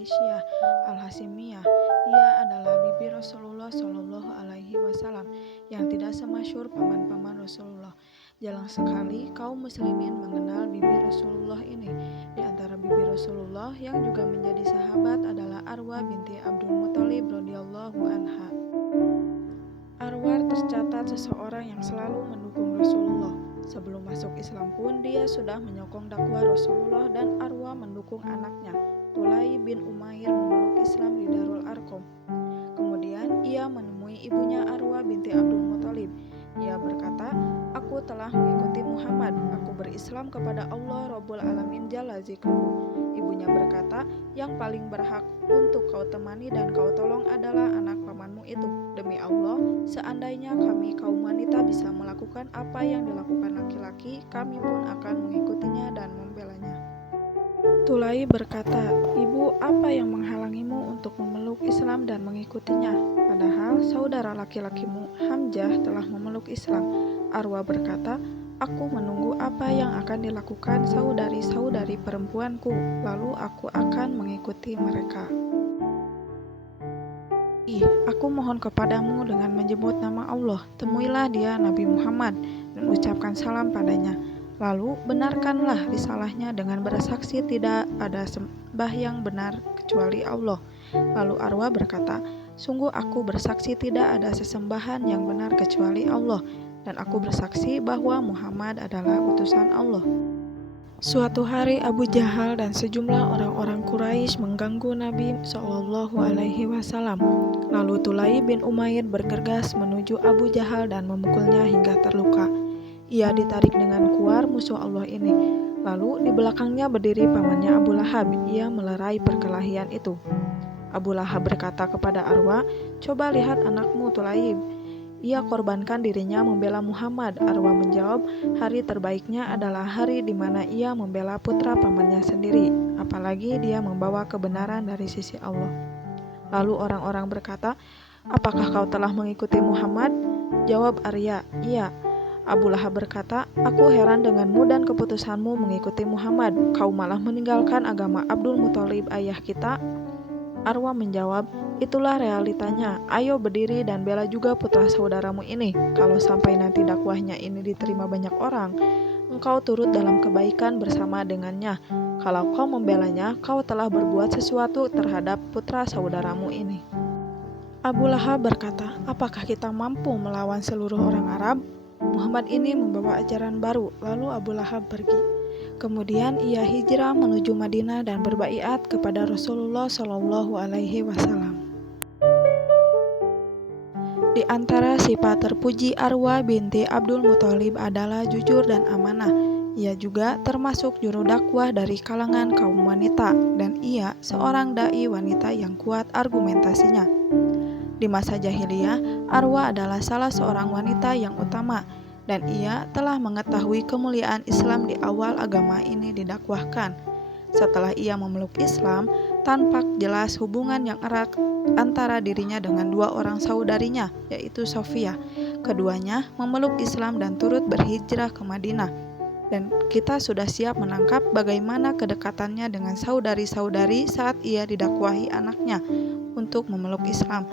Quraisyah Al-Hasimiyah. Dia adalah bibi Rasulullah Shallallahu Alaihi Wasallam yang tidak semasyhur paman-paman Rasulullah. Jarang sekali kaum muslimin mengenal bibi Rasulullah ini. Di antara bibi Rasulullah yang juga menjadi sahabat adalah Arwah binti Abdul Muthalib radhiyallahu anha. Arwah tercatat seseorang yang selalu mendukung Rasulullah. Sebelum masuk Islam pun dia sudah menyokong dakwah Rasulullah, dan Arwah mendukung anaknya Tulay bin Umair memeluk Islam di Darul Arqam. Kemudian ia menemui ibunya Arwah binti Abdul Muthalib. Ia berkata, "Aku telah mengikuti Muhammad. Aku berislam kepada Allah Rabbul Alamin Jalla Zikruhu." Ibunya berkata, "Yang paling berhak untuk kau temani dan kau tolong adalah anak pamanmu itu. Demi Allah, seandainya kami kaum wanita bisa melakukan apa yang dilakukan laki-laki, kami pun akan mengikutinya dan membelanya." Tulay berkata, "Ibu, apa yang menghalangimu untuk memeluk Islam dan mengikutinya? Padahal saudara laki-lakimu Hamzah telah memeluk Islam." Arwah berkata, "Aku menunggu apa yang akan dilakukan saudari-saudari perempuanku, lalu aku akan mengikuti mereka. Aku mohon kepadamu dengan menyebut nama Allah, temuilah dia Nabi Muhammad dan ucapkan salam padanya. Lalu benarkanlah risalahnya dengan bersaksi tidak ada sembahyang benar kecuali Allah." Lalu Arwah berkata, "Sungguh aku bersaksi tidak ada sesembahan yang benar kecuali Allah, dan aku bersaksi bahwa Muhammad adalah utusan Allah." Suatu hari Abu Jahal dan sejumlah orang-orang Quraisy mengganggu Nabi Shallallahu Alaihi Wasallam. Lalu Tulay bin Umair bergegas menuju Abu Jahal dan memukulnya hingga terluka. Ia ditarik dengan kuar musuh Allah ini. Lalu di belakangnya berdiri pamannya Abu Lahab. Ia melerai perkelahian itu. Abu Lahab berkata kepada Arwah, "Coba lihat anakmu Tulay. Ia korbankan dirinya membela Muhammad." Arwah menjawab, "Hari terbaiknya adalah hari di mana ia membela putra pamannya sendiri, apalagi dia membawa kebenaran dari sisi Allah." Lalu orang-orang berkata, "Apakah kau telah mengikuti Muhammad?" Jawab Arya, "Iya." Abu Lahab berkata, "Aku heran denganmu dan keputusanmu mengikuti Muhammad. Kau malah meninggalkan agama Abdul Muthalib ayah kita." Arwah menjawab, "Itulah realitanya. Ayo berdiri dan bela juga putra saudaramu ini. Kalau sampai nanti dakwahnya ini diterima banyak orang, engkau turut dalam kebaikan bersama dengannya. Kalau kau membelanya, kau telah berbuat sesuatu terhadap putra saudaramu ini." Abu Lahab berkata, "Apakah kita mampu melawan seluruh orang Arab? Muhammad ini membawa ajaran baru." Lalu Abu Lahab pergi. Kemudian ia hijrah menuju Madinah dan berbaiat kepada Rasulullah Shallallahu Alaihi Wasallam. Di antara sifat terpuji Arwah binti Abdul Muthalib adalah jujur dan amanah. Ia juga termasuk juru dakwah dari kalangan kaum wanita, dan ia seorang dai wanita yang kuat argumentasinya. Di masa jahiliyah, Arwah adalah salah seorang wanita yang utama, dan ia telah mengetahui kemuliaan Islam di awal agama ini didakwahkan. Setelah ia memeluk Islam, tampak jelas hubungan yang erat antara dirinya dengan dua orang saudarinya, yaitu Sofia. Keduanya memeluk Islam dan turut berhijrah ke Madinah. Dan kita sudah siap menangkap bagaimana kedekatannya dengan saudari-saudari saat ia didakwahi anaknya untuk memeluk Islam.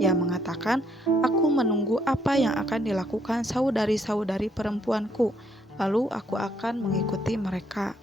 Ia mengatakan, "Aku menunggu apa yang akan dilakukan saudari-saudari perempuanku, lalu aku akan mengikuti mereka."